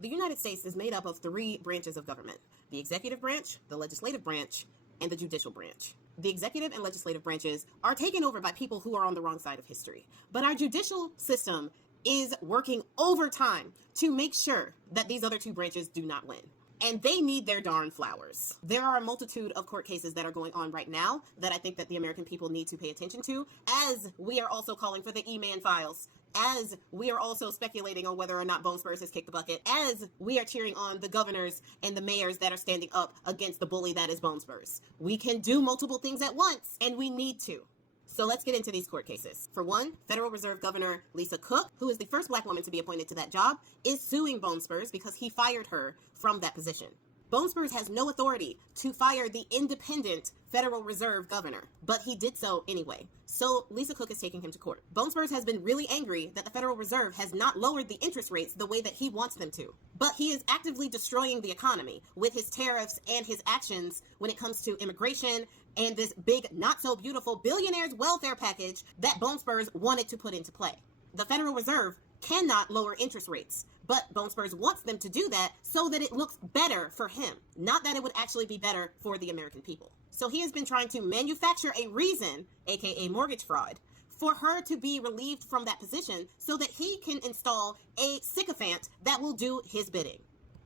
The United States is made up of three branches of government: the executive branch, the legislative branch, and the judicial branch. The executive and legislative branches are taken over by people who are on the wrong side of history. But our judicial system is working overtime to make sure that these other two branches do not win. And they need their darn flowers. There are a multitude of court cases that are going on right now that I think that the American people need to pay attention to, as we are also calling for the E-Man files, as we are also speculating on whether or not Bone Spurs has kicked the bucket, as we are cheering on the governors and the mayors that are standing up against the bully that is Bone Spurs. We can do multiple things at once, and we need to. So let's get into these court cases. For one, Federal Reserve Governor Lisa Cook, who is the first Black woman to be appointed to that job, is suing Bone Spurs because he fired her from that position. Bone Spurs has no authority to fire the independent Federal Reserve Governor, but he did so anyway. So Lisa Cook is taking him to court. Bone Spurs has been really angry that the Federal Reserve has not lowered the interest rates the way that he wants them to. But he is actively destroying the economy with his tariffs and his actions when it comes to immigration and this big, not so beautiful billionaires welfare package that Bone Spurs wanted to put into play. The Federal Reserve cannot lower interest rates, but Bone Spurs wants them to do that so that it looks better for him, not that it would actually be better for the American people. So he has been trying to manufacture a reason, aka mortgage fraud, for her to be relieved from that position so that he can install a sycophant that will do his bidding.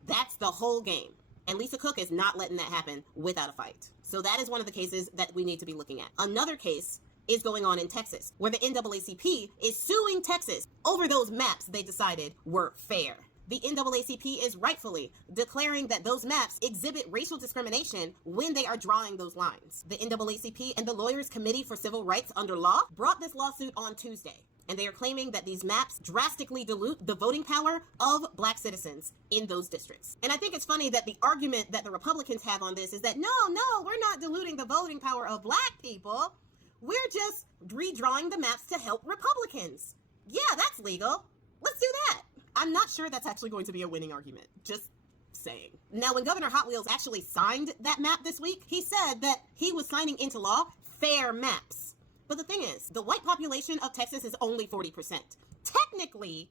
That's the whole game. And Lisa Cook is not letting that happen without a fight. So that is one of the cases that we need to be looking at. Another case is going on in Texas, where the NAACP is suing Texas over those maps they decided were fair. The NAACP is rightfully declaring that those maps exhibit racial discrimination when they are drawing those lines. The NAACP and the Lawyers Committee for Civil Rights Under Law brought this lawsuit on Tuesday, and they are claiming that these maps drastically dilute the voting power of Black citizens in those districts. And I think it's funny that the argument that the Republicans have on this is that no, we're not diluting the voting power of Black people. We're just redrawing the maps to help Republicans. Yeah, that's legal. Let's do that. I'm not sure that's actually going to be a winning argument. Just saying. Now, when Governor Hot Wheels actually signed that map this week, he said that he was signing into law fair maps. But the thing is, the white population of Texas is only 40%. Technically,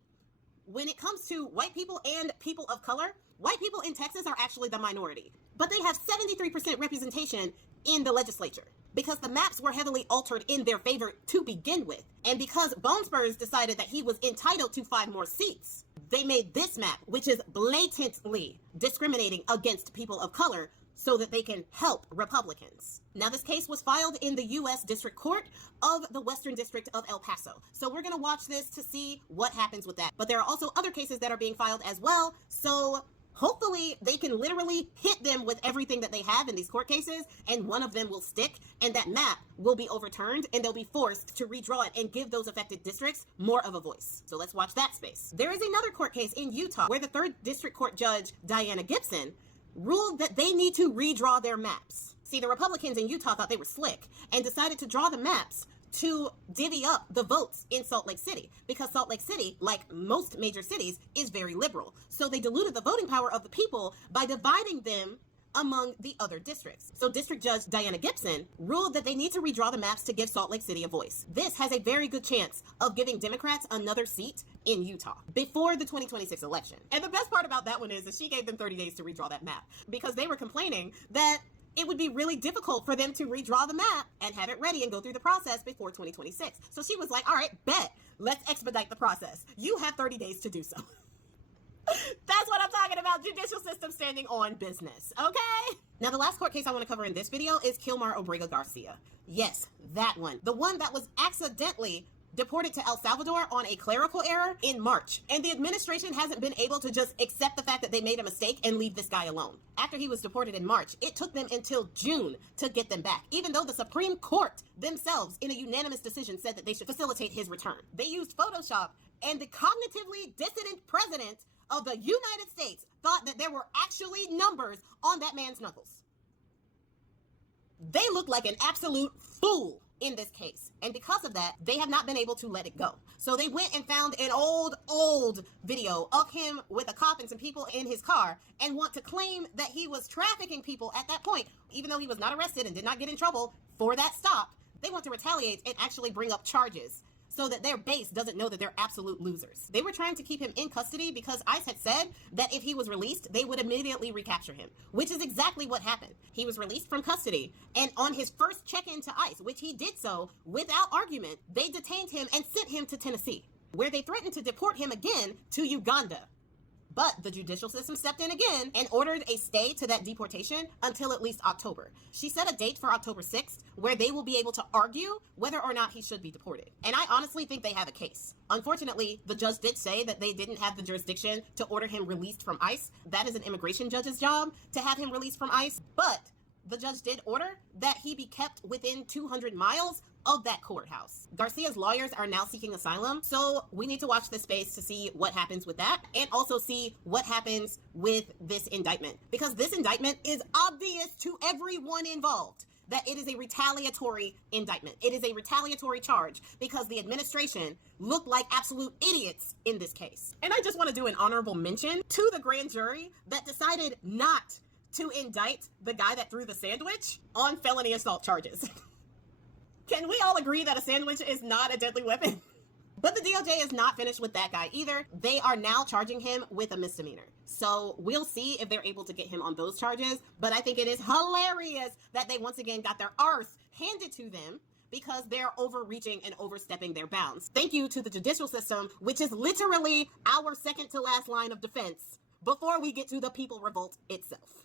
when it comes to white people and people of color, white people in Texas are actually the minority. But they have 73% representation in the legislature, because the maps were heavily altered in their favor to begin with. And because Bone Spurs decided that he was entitled to 5 more seats, they made this map, which is blatantly discriminating against people of color so that they can help Republicans. Now, this case was filed in the U.S. District Court of the Western District of El Paso. So we're going to watch this to see what happens with that. But there are also other cases that are being filed as well. So hopefully they can literally hit them with everything that they have in these court cases, and one of them will stick, and that map will be overturned, and they'll be forced to redraw it and give those affected districts more of a voice. So let's watch that space. There is another court case in Utah where the 3rd District Court Judge Diana Gibson ruled that they need to redraw their maps. See, the Republicans in Utah thought they were slick and decided to draw the maps to divvy up the votes in Salt Lake City, because Salt Lake City, like most major cities, is very liberal. So they diluted the voting power of the people by dividing them among the other districts. So District Judge Diana Gibson ruled that they need to redraw the maps to give Salt Lake City a voice. This has a very good chance of giving Democrats another seat in Utah before the 2026 election. And the best part about that one is that she gave them 30 days to redraw that map, because they were complaining that it would be really difficult for them to redraw the map and have it ready and go through the process before 2026. So she was like, all right, bet, let's expedite the process. You have 30 days to do so. That's what I'm talking about. Judicial system standing on business, okay? Now, the last court case I want to cover in this video is Kilmar Obrega Garcia. Yes, that one. The one that was accidentally deported to El Salvador on a clerical error in March. And the administration hasn't been able to just accept the fact that they made a mistake and leave this guy alone. After he was deported in March, it took them until June to get them back, even though the Supreme Court themselves, in a unanimous decision, said that they should facilitate his return. They used Photoshop, and the cognitively dissident president of the United States thought that there were actually numbers on that man's knuckles. They look like an absolute fool in this case. And because of that, they have not been able to let it go. So they went and found an old video of him with a cop and some people in his car and want to claim that he was trafficking people at that point, even though he was not arrested and did not get in trouble for that stop. They want to retaliate and actually bring up charges so that their base doesn't know that they're absolute losers. They were trying to keep him in custody because ICE had said that if he was released, they would immediately recapture him, which is exactly what happened. He was released from custody, and on his first check-in to ICE, which he did so without argument, they detained him and sent him to Tennessee, where they threatened to deport him again to Uganda. But the judicial system stepped in again and ordered a stay to that deportation until at least October. She set a date for October 6th where they will be able to argue whether or not he should be deported. And I honestly think they have a case. Unfortunately, the judge did say that they didn't have the jurisdiction to order him released from ICE. That is an immigration judge's job to have him released from ICE. But the judge did order that he be kept within 200 miles of that courthouse. Garcia's lawyers are now seeking asylum, so we need to watch this space to see what happens with that and also see what happens with this indictment, because this indictment is obvious to everyone involved that it is a retaliatory indictment. It is a retaliatory charge because the administration looked like absolute idiots in this case. And I just want to do an honorable mention to the grand jury that decided not to indict the guy that threw the sandwich on felony assault charges. Can we all agree that a sandwich is not a deadly weapon? But the DOJ is not finished with that guy either. They are now charging him with a misdemeanor. So we'll see if they're able to get him on those charges. But I think it is hilarious that they once again got their arse handed to them because they're overreaching and overstepping their bounds. Thank you to the judicial system, which is literally our second to last line of defense before we get to the people revolt itself.